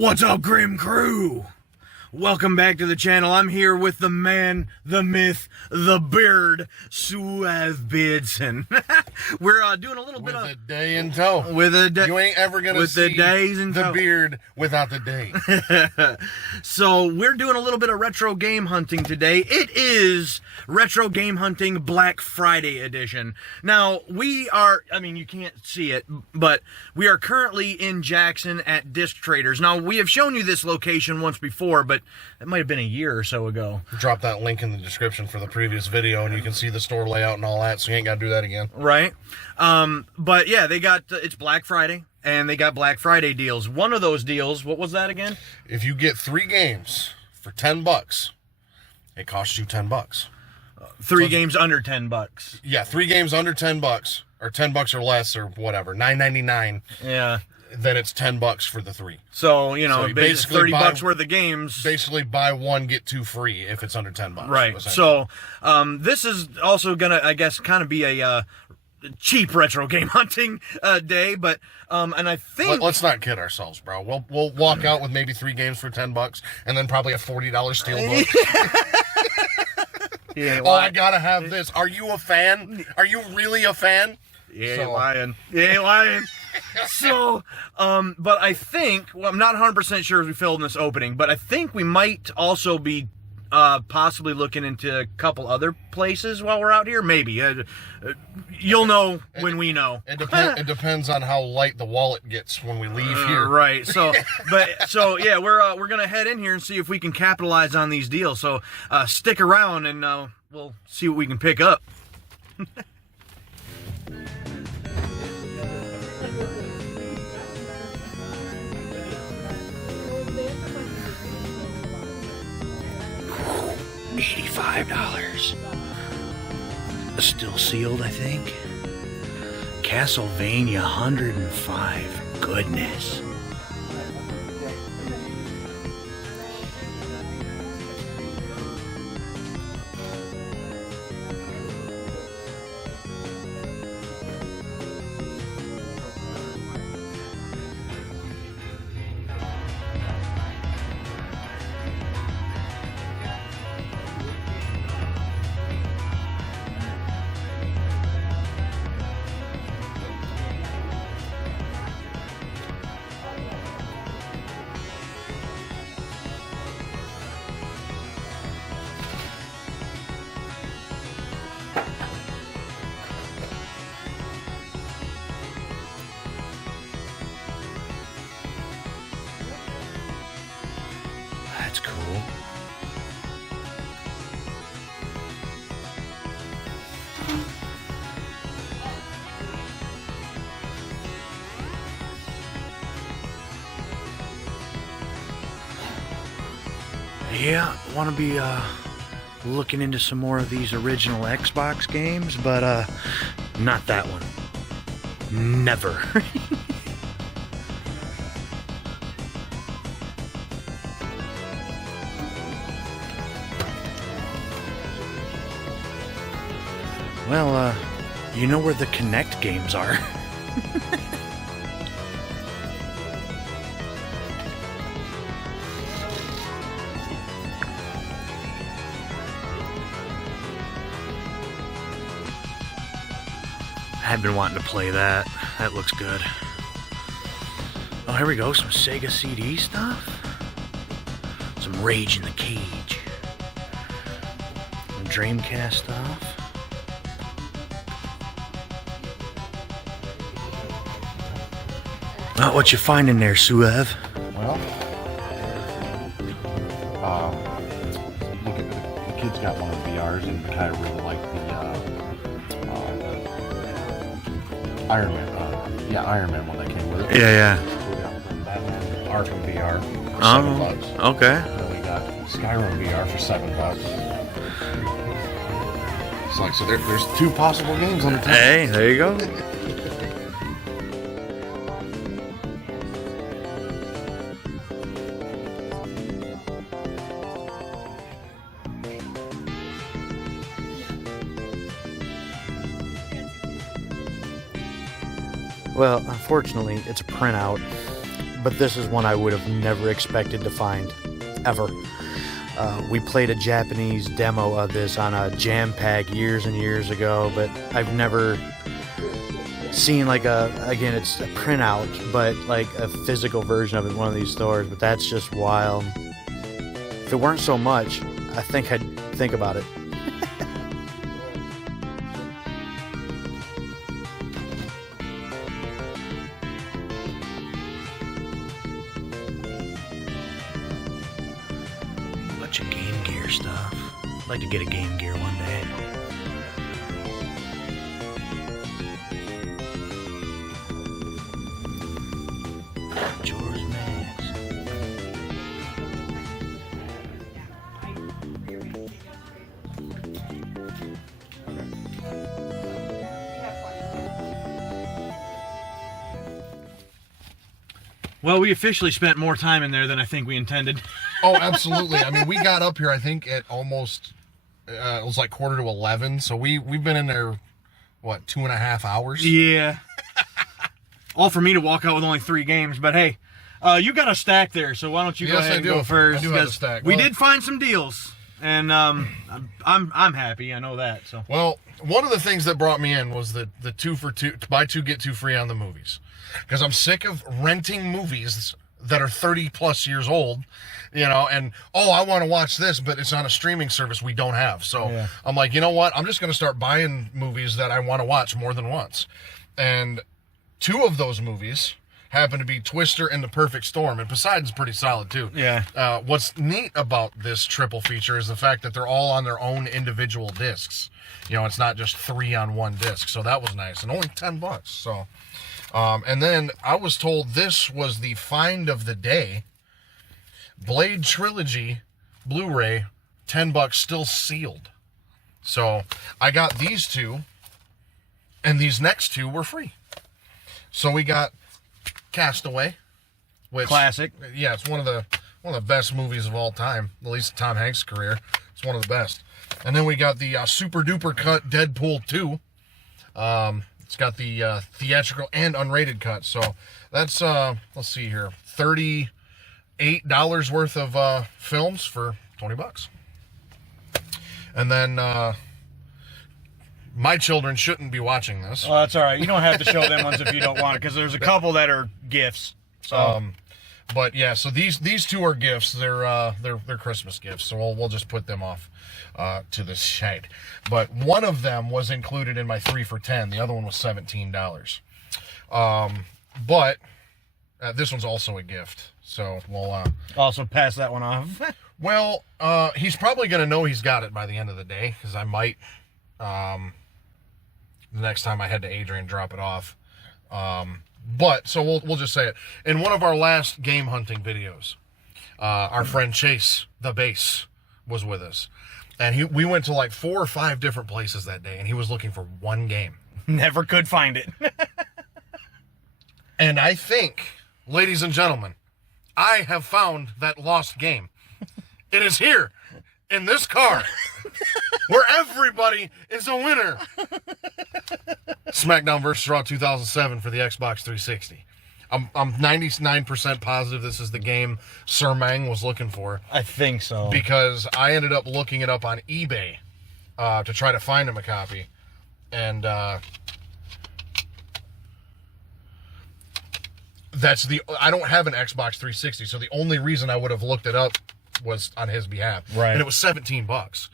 What's up, Grim Crew? Welcome back to the channel. I'm here with the man, the myth, the beard, Suave Beardson. We're doing a little bit of a day in tow. With a day. You ain't ever gonna with see the days in the tow. beard without the day. So we're doing a little bit of retro game hunting today. It is Retro Game Hunting Black Friday edition. Now we are, I mean, you can't see it, but we are currently in Jackson at Disc Traders. Now we have shown you this location once before, but it might have been a year or so ago. Drop that link in the description for the previous video and you can see the store layout and all that, so you ain't gotta do that again. Right. But yeah, they got, it's Black Friday and they got Black Friday deals. One of those deals, what was that again? If you get 3 games for $10, it costs you $10. Three games under $10. Yeah, 3 games under $10 or $10 or less or whatever, $9.99. Yeah. Then it's $10 for the 3. So, you know, So basically $30 worth of games. Basically buy 1, get 2 free if it's under $10. Right. So, this is also gonna, I guess, kind of be a cheap retro game hunting day, but and I think let's not kid ourselves, bro. We'll walk out with maybe 3 games for $10 and then probably a $40 steelbook. Yeah, oh, I gotta have this. Are you a fan? Are you really a fan? Yeah, you're lying. Yeah, you're lying. So, but I think, well, I'm not 100% sure as we filled in this opening, but I think we might also be possibly looking into a couple other places while we're out here. Maybe. You'll know when we know. It depends on how light the wallet gets when we leave here. Right. So, yeah, we're gonna head in here and see if we can capitalize on these deals. So, stick around and we'll see what we can pick up. $85. Still sealed, I think. Castlevania 105. Goodness. That's cool. Yeah, want to be looking into some more of these original Xbox games, but not that one. Never. Well, you know where the Kinect games are. I've been wanting to play that. That looks good. Oh, here we go. Some Sega CD stuff. Some Rage in the Cage. Some Dreamcast stuff. What you finding there, Suave? Well, look at the kid's got one of the VRs and the guy really liked the Iron Man. Iron Man one that came with it. Yeah. So we got Batman Arkham VR for $7. Okay. And then we got Skyrim VR for $7. It's like, so there's 2 possible games on the table. Hey, there you go. Well, unfortunately, it's a printout, but this is one I would have never expected to find, ever. We played a Japanese demo of this on a jam pack years and years ago, but I've never seen like again, it's a printout, but like a physical version of it in one of these stores. But that's just wild. If it weren't so much, I think I'd think about it. Bunch of Game Gear stuff. I'd like to get a Game Gear one day. Majora's Mask. Well, we officially spent more time in there than I think we intended. Oh, absolutely. I mean, we got up here, I think, at almost, it was like 10:45. So we've been in there, what, 2.5 hours? Yeah. All for me to walk out with only 3 games. But hey, you got a stack there, so why don't you go ahead and go first? I do have a stack. We did find some deals, and I'm happy. I know that. So. Well, one of the things that brought me in was the 2 for 2, buy 2 get 2 free on the movies, because I'm sick of renting movies that are 30 plus years old, you know, and I want to watch this, but it's on a streaming service we don't have. So yeah. I'm like, you know what? I'm just going to start buying movies that I want to watch more than once. And 2 of those movies happen to be Twister and The Perfect Storm, and Poseidon's pretty solid too. Yeah. What's neat about this triple feature is the fact that they're all on their own individual discs. You know, it's not just 3 on one disc. So that was nice, and only $10. So. And then I was told this was the find of the day. Blade Trilogy Blu-ray, $10, still sealed. So I got these 2, and these next 2 were free. So we got Castaway, which classic. Yeah, it's one of the best movies of all time, at least in Tom Hanks' career. It's one of the best. And then we got the super duper cut Deadpool 2. It's got the theatrical and unrated cut. So that's, let's see here, $38 worth of films for $20. And then my children shouldn't be watching this. Well, that's all right. You don't have to show them ones if you don't want it, because there's a couple that are gifts. So. But yeah, so these 2 are gifts. They're Christmas gifts. So we'll just put them off to the side. But one of them was included in my 3 for $10. The other one was $17. But this one's also a gift. So we'll also pass that one off. Well, he's probably gonna know he's got it by the end of the day, because I might the next time I head to Adrian drop it off. But so we'll just say it. In one of our last game hunting videos, our friend Chase the Bass was with us, and we went to like 4 or 5 different places that day, and he was looking for one game. Never could find it. And I think, ladies and gentlemen, I have found that lost game. It is here in this car, where everybody is a winner. SmackDown vs. Raw 2007 for the Xbox 360. I'm 99% positive this is the game Sir Mang was looking for. I think so. Because I ended up looking it up on eBay to try to find him a copy. And I don't have an Xbox 360, so the only reason I would have looked it up was on his behalf. Right. And it was $17.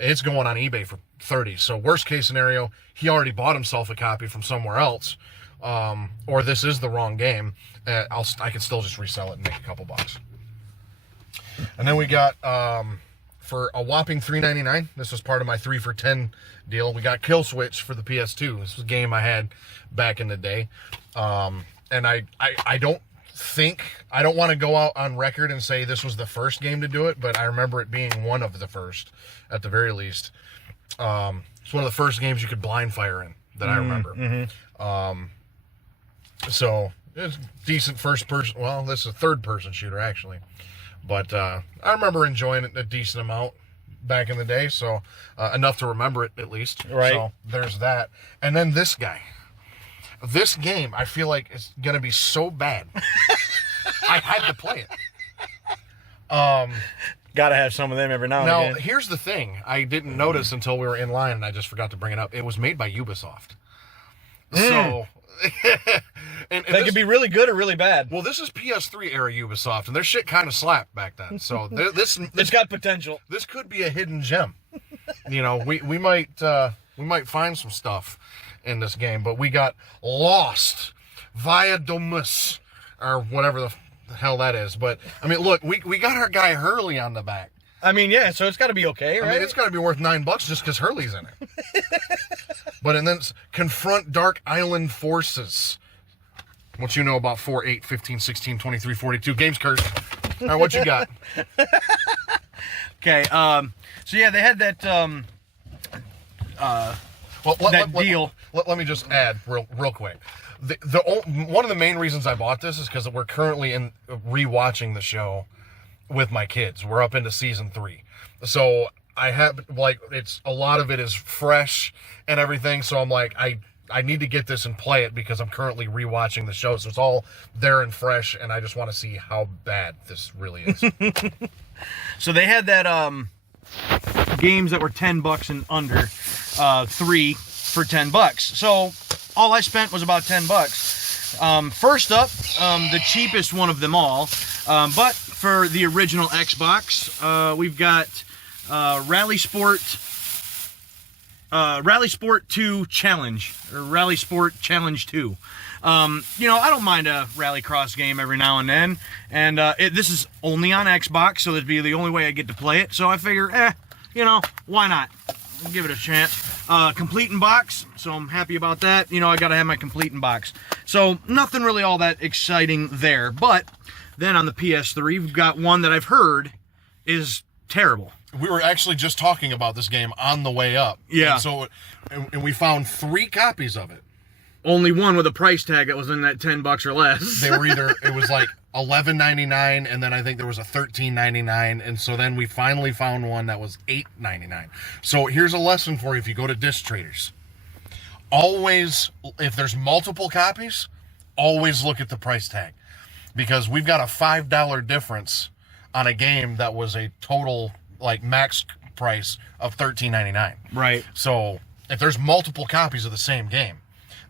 It's going on eBay for $30. So worst case scenario, he already bought himself a copy from somewhere else, or this is the wrong game. I can still just resell it and make a couple bucks. And then we got for a whopping $3.99. This was part of my 3 for $10 deal. We got Kill Switch for the PS2. This was a game I had back in the day, and I don't want to go out on record and say this was the first game to do it, but I remember it being one of the first, at the very least. It's one of the first games you could blind fire in that I remember. Mm-hmm. So it's decent first person. Well, this is a third person shooter actually, but I remember enjoying it a decent amount back in the day. So enough to remember it at least. Right. So there's that. And then this guy. This game, I feel like it's going to be so bad I had to play it. Gotta have some of them every now and Now, again. here's the thing. I didn't notice until we were in line, and I just forgot to bring it up. It was made by Ubisoft. So, and That could be really good or really bad. well, this is PS3 era Ubisoft, and their shit kind of slapped back then. So It's got potential. this could be a hidden gem. You know, we might find some stuff in this game, but we got Lost via Domus, or whatever the hell that is. But I mean, look, we got our guy Hurley on the back. I mean, yeah, so it's got to be okay, right? I mean, it's got to be worth $9 just because Hurley's in it. But and then confront Dark Island forces. What you know about 4, 8, 15, 16, 23, 42 games cursed. All right, what you got? Okay, so yeah, they had that, deal. Let me just add real quick. One of the main reasons I bought this is because we're currently rewatching the show with my kids. We're up into season 3, so I have it's a lot of it is fresh and everything. So I'm like, I need to get this and play it because I'm currently rewatching the show, so it's all there and fresh, and I just want to see how bad this really is. So they had that, games that were $10 and under, 3 for $10. So all I spent was about $10. First up, the cheapest one of them all, but for the original Xbox, we've got Rally Sport 2 Challenge, or Rally Sport Challenge 2. You know, I don't mind a rallycross game every now and then, and this is only on Xbox, so that'd be the only way I get to play it. So I figure, you know, why not? I'll give it a chance. Complete in box, so I'm happy about that. You know, I gotta have my complete in box. So nothing really all that exciting there. But then on the PS3, we've got one that I've heard is terrible. We were actually just talking about this game on the way up. Yeah. And so, and we found 3 copies of it. Only one with a price tag that was in that $10 or less. They were it was like $11.99, and then I think there was a $13.99, and so then we finally found one that was $8.99. So here's a lesson for you if you go to disc traders. Always, if there's multiple copies, always look at the price tag, because we've got a $5 difference on a game that was a total max price of $13.99. Right. So if there's multiple copies of the same game,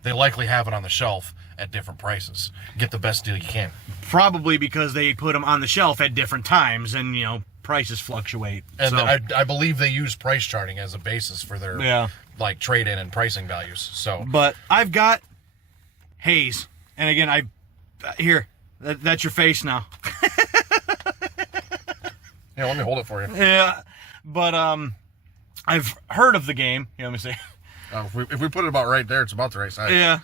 they likely have it on the shelf at different prices. Get the best deal you can. Probably because they put them on the shelf at different times, and you know, prices fluctuate. And so. I believe they use price charting as a basis for their trade-in and pricing values. So, but I've got Haze, and again, that's your face now. yeah, let me hold it for you. Yeah, but I've heard of the game. Yeah, let me see. If we put it about right there, it's about the right size. Yeah.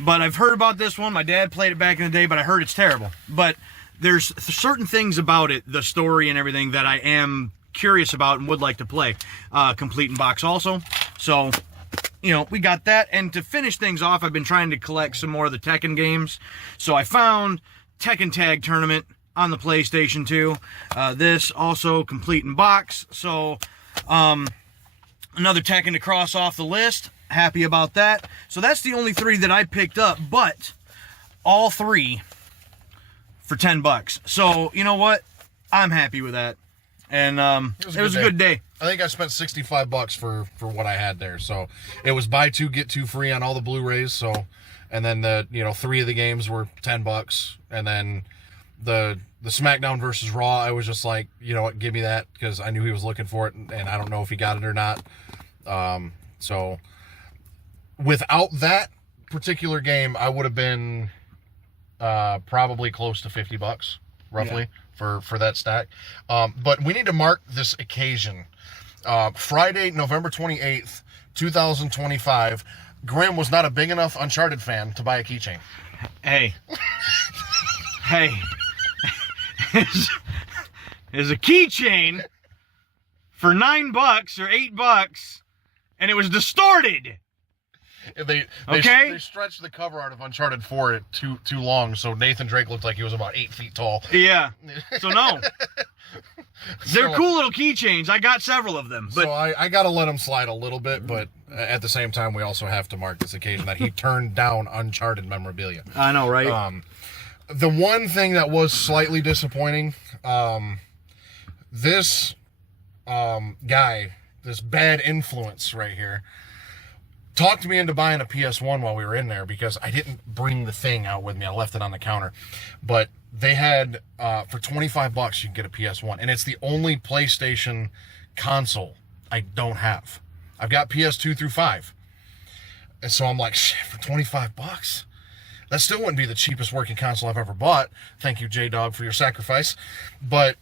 But I've heard about this one. My dad played it back in the day, but I heard it's terrible. But there's certain things about it, the story and everything, that I am curious about and would like to play. Complete in box also. So, you know, we got that. And to finish things off, I've been trying to collect some more of the Tekken games. So I found Tekken Tag Tournament on the PlayStation 2. This also complete in box. So, another Tekken to cross off the list. Happy about that. So that's the only 3 that I picked up, but all 3 for $10. So, you know what? I'm happy with that. And it was a good day. I think I spent $65 for what I had there. So it was buy 2 get 2 free on all the Blu-rays. So, and then the 3 of the games were $10, and then the SmackDown versus Raw, I was just like, you know what, give me that, because I knew he was looking for it, and I don't know if he got it or not. So without that particular game, I would have been probably close to $50 roughly for that stack. But we need to mark this occasion. Friday, November 28th, 2025. Grim was not a big enough Uncharted fan to buy a keychain. Hey. Hey. There's a keychain for $9 or $8, and it was distorted. They stretched the cover art of Uncharted 4 too long, so Nathan Drake looked like he was about 8 feet tall. Yeah. So no. They're cool little keychains. I got several of them. But so I got to let him slide a little bit, but at the same time, we also have to mark this occasion that he turned down Uncharted memorabilia. I know, right? The one thing that was slightly disappointing, this guy, this bad influence right here, talked me into buying a PS1 while we were in there because I didn't bring the thing out with me. I left it on the counter. But they had, for $25, you can get a PS1. And it's the only PlayStation console I don't have. I've got PS2 through 5. And so I'm like, shit, for $25? That still wouldn't be the cheapest working console I've ever bought. Thank you, J-Dog, for your sacrifice. But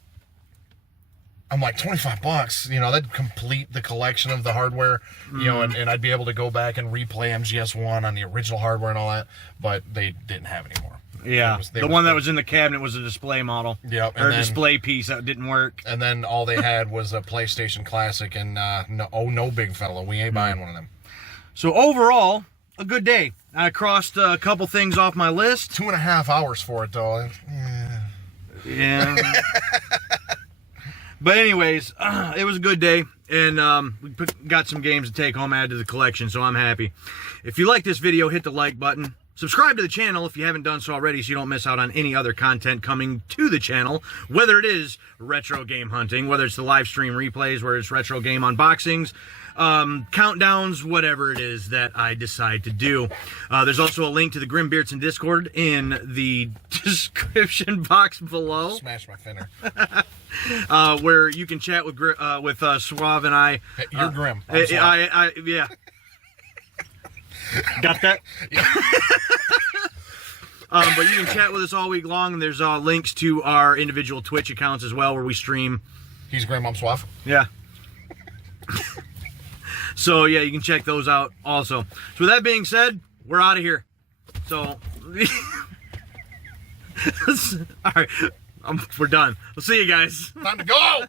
I'm like, $25, you know, that'd complete the collection of the hardware, you know, and I'd be able to go back and replay MGS1 on the original hardware and all that, but they didn't have any more. Yeah, the one that was in the cabinet was a display model. Yep. Or a display piece that didn't work. And then all they had was a PlayStation Classic, and no, big fella, we ain't buying one of them. So overall, a good day. I crossed a couple things off my list. 2.5 hours for it, though. Yeah. But anyways, it was a good day, and we got some games to take home, add to the collection, so I'm happy. If you like this video, hit the like button. Subscribe to the channel if you haven't done so already so you don't miss out on any other content coming to the channel, whether it is retro game hunting, whether it's the live stream replays, whether it's retro game unboxings, countdowns, whatever it is that I decide to do. There's also a link to the Grim Beardson Discord in the description box below. Smash my finner. Where you can chat with Suave and I. Hey, you're Grim. Yeah. Got that? Yeah. But you can chat with us all week long, and there's links to our individual Twitch accounts as well, where we stream. He's Grim, I'm Suave. Yeah. So, yeah, you can check those out also. So, with that being said, we're out of here. So, all right, we're done. We'll see you guys. Time to go!